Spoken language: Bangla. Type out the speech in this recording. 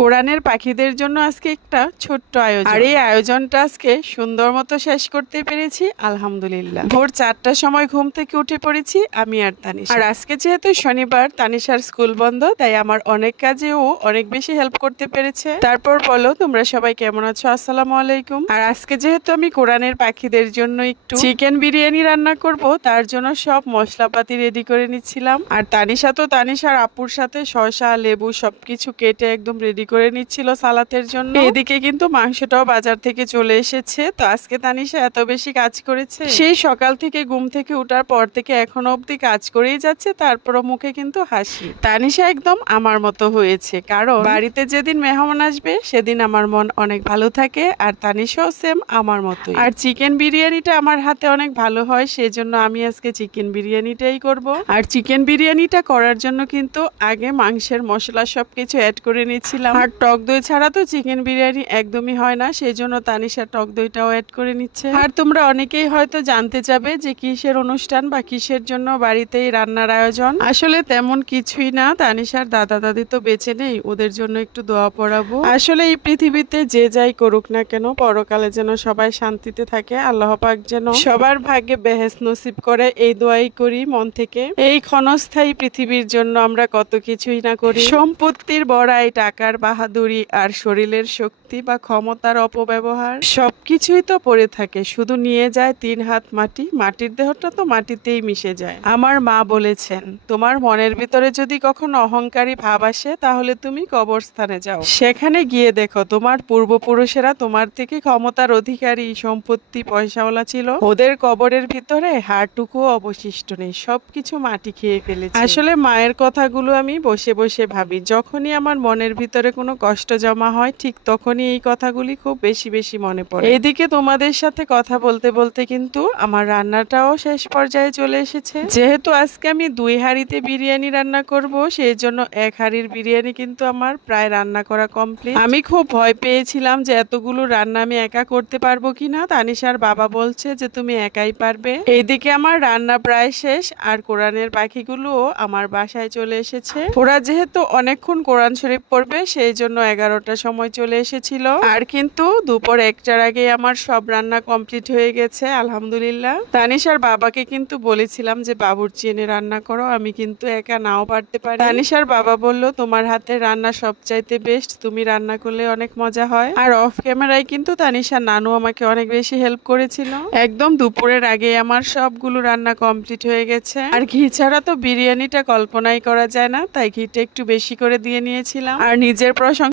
কোরআনের পাখিদের জন্য আজকে একটা ছোট্ট আয়োজন, আর এই আয়োজনটা আজকে সুন্দর মতো শেষ করতে পেরেছি আলহামদুলিল্লাহ। ভোর 4টার সময় ঘুম থেকে উঠে পড়েছি আমি আর তানিশা। আর আজকে যেহেতু শনিবার, তানিশার স্কুল বন্ধ, তাই আমার অনেক কাজে ও অনেক বেশি হেল্প করতে পেরেছে। তারপর বলো তোমরা সবাই কেমন আছো? আসসালামু আলাইকুম। আর আজকে যেহেতু আমি কোরআনের পাখিদের জন্য একটু চিকেন বিরিয়ানি রান্না করব, তার জন্য সব মশলাপাতি রেডি করে নিচ্ছিলাম। আর তানিশা তো তানিশার আপুর সাথে শসা, লেবু সবকিছু কেটে একদম রেডি করে নিচ্ছিল সালাতের জন্য। এদিকে কিন্তু মাংসটাও বাজার থেকে চলে এসেছে। তো আজকে তানিশা এত বেশি কাজ করেছে, সেই সকাল থেকে ঘুম থেকে ওঠার পর থেকে এখনো অবধি কাজ করেই যাচ্ছে, তারপরও মুখে কিন্তু হাসি। তানিশা একদম আমার মতো হয়েছে, কারণ বাড়িতে যেদিন মেহমান আসবে সেদিন আমার মন অনেক ভালো থাকে, আর তানিশাও সেম আমার মতো। আর চিকেন বিরিয়ানিটা আমার হাতে অনেক ভালো হয়, সেই জন্য আমি আজকে চিকেন বিরিয়ানিটাই করব। আর চিকেন বিরিয়ানিটা করার জন্য কিন্তু আগে মাংসের মশলা সবকিছু অ্যাড করে নিচ্ছিলাম। আর টক দই ছাড়া তো চিকেন বিরিয়ানি একদমই হয় না, সেই জন্য তানিশা টক দইটাও অ্যাড করে নিচ্ছে। আর তোমরা অনেকেই হয়তো জানতে চাবে যে কিসের অনুষ্ঠান বা কিসের জন্য বাড়িতেই রান্নার আয়োজন। আসলে তেমন কিছুই না, তানিশার দাদা দাদি তো বেঁচে নেই, ওদের জন্য একটু দোয়া পড়াবো। আসলে এই পৃথিবীতে যে যাই করুক না কেন, পরকালে যেন সবাই শান্তিতে থাকে, আল্লাহ পাক যেন সবার ভাগ্যে বেহেশত নসিব করে, এই দোয়াই করি মন থেকে। এই ক্ষণস্থায়ী পৃথিবীর জন্য আমরা কত কিছুই না করি, সম্পত্তির বড়াই, টাকার বাহাদুরি, আর শরীরের শক্তি বা ক্ষমতার অপব্যবহার সবকিছুই তো পড়ে থাকে, শুধু নিয়ে যায় 3 হাত মাটি, মাটির দেহটা তো মাটিতেই মিশে যায়। আমার মা বলেছেন, তোমার মনের ভিতরে যদি কখনো অহংকারী ভাব আসে, তাহলে তুমি কবরস্থানে যাও, সেখানে গিয়ে দেখো তোমার পূর্বপুরুষেরা তোমার থেকে ক্ষমতার অধিকারী, সম্পত্তি পয়সাওয়ালা ছিল, ওদের কবরের ভিতরে হাড়টুকুও অবশিষ্ট নেই, সবকিছু মাটি খেয়ে ফেলেছে। আসলে মায়ের কথাগুলো আমি বসে বসে ভাবি, যখনই আমার মনের ভিতরে কোনো কষ্ট জমা হয়, ঠিক তখনই এই কথাগুলি খুব বেশি বেশি মনে পড়ে। এদিকে তোমাদের সাথে কথা বলতে বলতে কিন্তু আমার রান্নাটাও শেষ পর্যায়ে চলে এসেছে। যেহেতু আজকে আমি 2 হাঁড়িতে বিরিয়ানি রান্না করব, সেই জন্য 1 হাঁড়ির বিরিয়ানি কিন্তু আমার প্রায় রান্না করা কমপ্লিট। আমি খুব ভয় পেয়েছিলাম যে এতগুলো রান্না আমি একা করতে পারবো কিনা। তানিশার বাবা বলছে যে তুমি একাই পারবে। এইদিকে আমার রান্না প্রায় শেষ, আর কোরআনের পাখিগুলোও আমার বাসায় চলে এসেছে। ওরা যেহেতু অনেকক্ষণ কোরআন শরীফ পড়বে, সেই জন্য 11টার সময় চলে এসেছিল। আর কিন্তু দুপুর 1টার আগে আমার সব রান্না কমপ্লিট হয়ে গেছে আলহামদুলিল্লাহ। তানিশার বাবাকে কিন্তু বলেছিলাম যে বাবুর্চি এনে রান্না করো, আমি কিন্তু একা নাও পারতে পারি। তানিশার বাবা বলল, তোমার হাতের রান্না সবচাইতে বেস্ট, তুমি রান্না করলে অনেক মজা হয়। আর অফ ক্যামেরায় কিন্তু তানিশার নানু আমাকে অনেক বেশি হেল্প করেছিল। একদম দুপুরের আগে আমার সবগুলো রান্না কমপ্লিট হয়ে গেছে। আর ঘি ছাড়া তো বিরিয়ানিটা কল্পনাই করা যায় না, তাই ঘিটা একটু বেশি করে দিয়ে নিয়েছিলাম। আর নিজের প্রশংসা